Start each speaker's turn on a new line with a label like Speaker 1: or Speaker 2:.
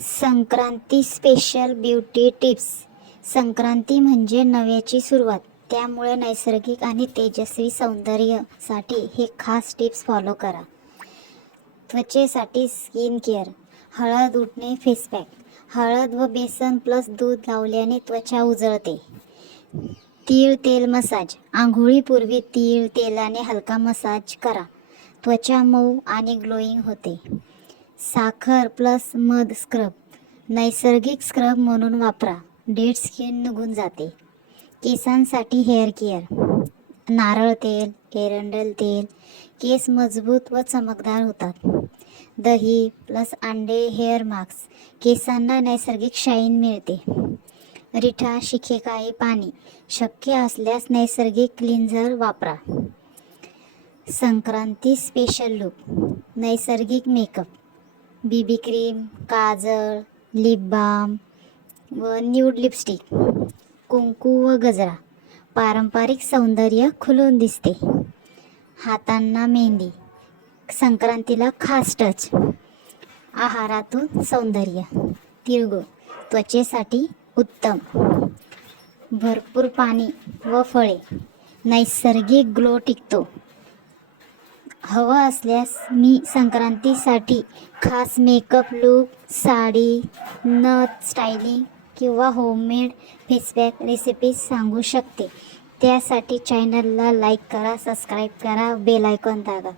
Speaker 1: Sankranti special beauty tips Sankranti म्हणजे नव्याची सुरुवात. त्यामुळे नैसर्गिक आणि तेजस्वी सौंदर्यासाठी हे खास टिप्स फॉलो करा. त्वचेसाठी स्किन केअर हळद उठणे फेस पॅक हळद व बेसन प्लस दूध लावल्याने त्वचा उजळते. तीळ तेल मसाज आंघोळीपूर्वी तीळ तेलाने हलका मसाज करा. त्वचा मऊ आणि ग्लोईंग होते. साखर प्लस मध स्क्रब. नैसर्गिक स्क्रब म्हणून वापरा. डेड स्किन निघून जाते. केसांसाठी हेअर केअर. नारळ तेल एरंडल तेल केस मजबूत व चमकदार होतात. दही प्लस अंडे हेअर मास्क. केसांना नैसर्गिक शाईन मिळते. रिठा शिखेकाई पाणी. शक्य असल्यास नैसर्गिक क्लिन्झर वापरा. Sankranti special look. नैसर्गिक मेकअप. बीबी क्रीम काजळ लिप बाम व न्यूड लिपस्टिक कुंकू व गजरा. पारंपरिक सौंदर्य खुलून दिसते. हातांना मेहंदी. संक्रांतीला खास टच आहारातून सौंदर्य. तिळगुळ. त्वचेसाठी उत्तम. भरपूर पाणी व फळे. नैसर्गिक ग्लो टिकतो. हवं असल्यास मी संक्रांतीसाठी खास मेकअप लूक साडी नथ स्टायलिंग किंवा होममेड फेसपॅक रेसिपीज सांगू शकते. त्यासाठी चॅनलला लाईक करा सबस्क्राईब करा बेल आयकॉन दाबा.